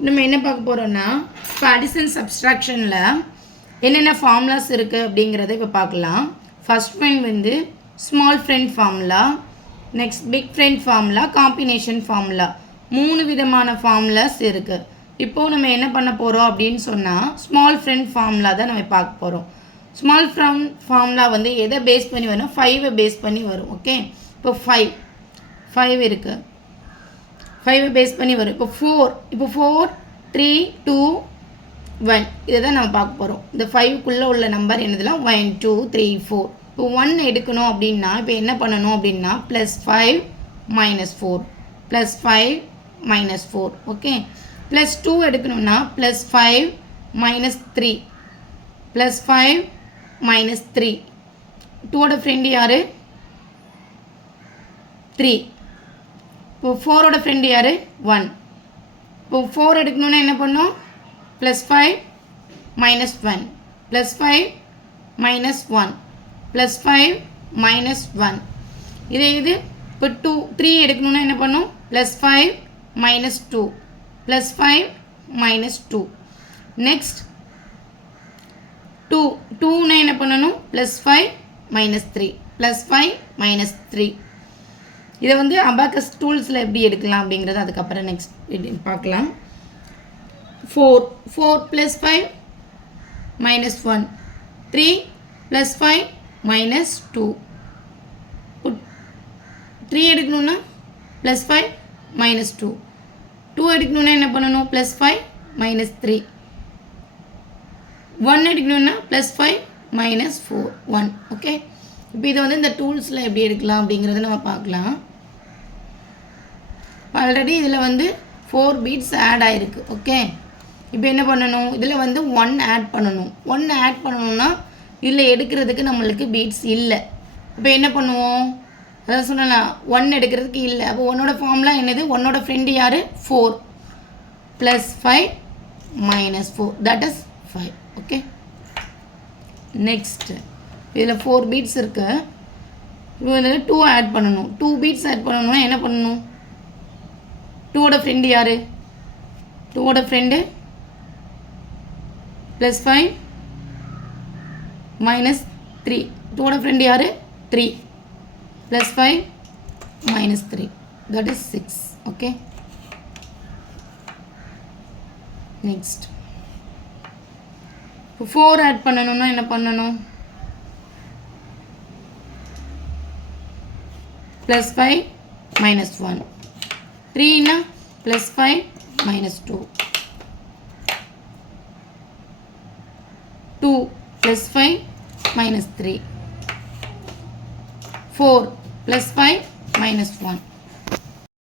நம்ம என்ன பார்க்க போகிறோன்னா இப்போ அடிஷன் சப்ஸ்ட்ராக்ஷனில் என்னென்ன ஃபார்முலாஸ் இருக்குது அப்படிங்கிறத இப்போ பார்க்கலாம். ஃபர்ஸ்ட் ஒன் வந்து small friend formula, next big friend formula, combination formula, 3 விதமான ஃபார்முலாஸ் இருக்குது. இப்போது நம்ம என்ன பண்ண போகிறோம் அப்படின்னு சொன்னால் ஸ்மால் ஃப்ரெண்ட் ஃபார்முலா தான் நம்ம பார்க்க போகிறோம். ஸ்மால் ஃப்ரெண்ட் ஃபார்முலா வந்து எதை பேஸ் பண்ணி வரும்? 5 பேஸ் பண்ணி வரும். ஓகே, இப்போ 5 இருக்குது, 5 பேஸ் பண்ணி வரும். இப்போ 4 3 2 1 இதை தான் நம்ம பார்க்க போகிறோம். இந்த 5க்குள்ளே உள்ள நம்பர் என்னதுலாம் 1 2 3 4. இப்போ 1 எடுக்கணும் அப்படின்னா இப்போ என்ன பண்ணணும் அப்படின்னா +5 -4 +5 -4. ஓகே, +2 எடுக்கணும்னா +5 -3 +5 -3. 2ஓட ஃப்ரெண்டு யார்? 3. இப்போ 4ஓட ஃப்ரெண்டு யார்? 1. இப்போ 4 எடுக்கணுன்னா என்ன பண்ணோம்? +5 -1 +5 -1 +5 -1. இது இப்போ 3 எடுக்கணுன்னா என்ன பண்ணும்? +5 -2 +5 -2. நெக்ஸ்ட் 2னா என்ன பண்ணணும்? +5 -3 +5 -3. இதை வந்து அபாக்கஸ் டூல்ஸில் எப்படி எடுக்கலாம் அப்படிங்கிறது அதுக்கப்புறம் நெக்ஸ்ட் பார்க்கலாம். 4 +5 -1 3 +5 -2. 3 எடுக்கணுன்னா +5 -2. 2 எடுக்கணுன்னா என்ன பண்ணணும்? +5 -3. 1 எடுக்கணுன்னா +5 -4 1. ஓகே, இப்போ இதை வந்து இந்த டூல்ஸில் எப்படி எடுக்கலாம் அப்படிங்கிறத நம்ம பார்க்கலாம். ஆல்ரெடி இதில் வந்து 4 பீட்ஸ் ஆட் ஆகிருக்கு. ஓகே, இப்போ என்ன பண்ணணும்? இதில் வந்து 1 ஆட் பண்ணணும். 1 ஆட் பண்ணணும்னா இதில் எடுக்கிறதுக்கு நம்மளுக்கு பீட்ஸ் இல்லை. இப்போ என்ன பண்ணுவோம்? அதான் சொன்னலாம் 1 எடுக்கிறதுக்கு இல்லை. அப்போ 1ஓட ஃபார்முலா என்னது? 1ஓட ஃப்ரெண்டு யார்? 4 +5 -4 தட் இஸ் 5. ஓகே, நெக்ஸ்ட் இதில் 4 பீட்ஸ் இருக்கு. இப்போ வந்து 2 ஆட் பண்ணணும். 2 பீட்ஸ் ஆட் பண்ணணும்னா என்ன பண்ணணும்? 2ஓட ஃப்ரெண்டு யார்? 2ஓட ஃப்ரெண்டு +5 -3. 2ஓட ஃப்ரெண்டு யார்? 3 +5 -3 that is 6. ஓகே, நெக்ஸ்ட் இப்போ 4 ஆட் பண்ணணும்னா என்ன பண்ணணும்? +5 -1. 3னா +5 -2. 2 +5 -3. 4 +5 -1.